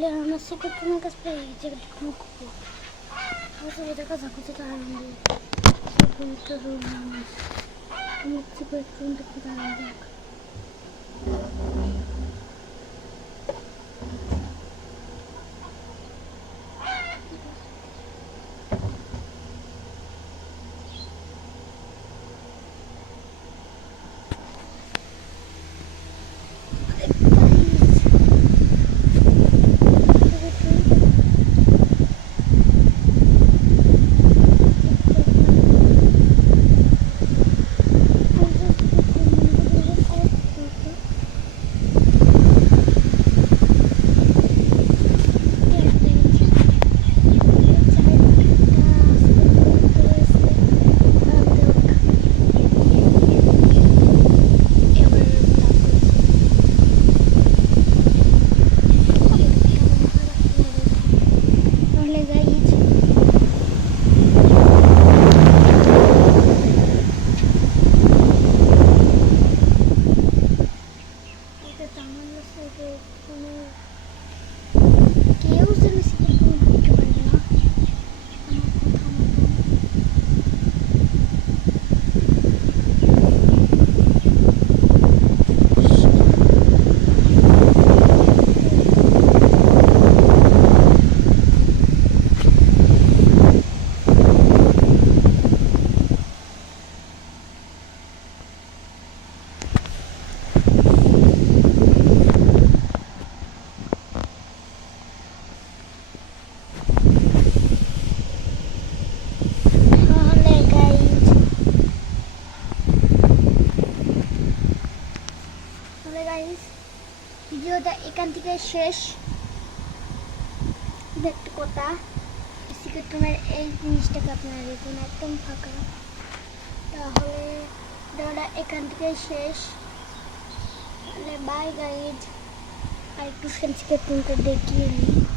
তাহলে আমার সেক্রেটারির কাছে পেয়ে গেছে ঢুকবো আসলে দেখা যাচ্ছে যেটা আনন্দ সেক্রেটারি রুম আমার সেক্রেটারি রুম দেখতে দাঁড়ানো যাক ভিডিওটা এখান থেকে শেষ একটা কথা সিক্রেট রুমের এই জিনিসটাকে আপনারা দেখুন একদম ফাঁকা তাহলে ভিডিওটা এখান থেকে শেষ তাহলে বাই গাইজ আর একটু সিক্রেট রুমটা দেখিয়ে নিই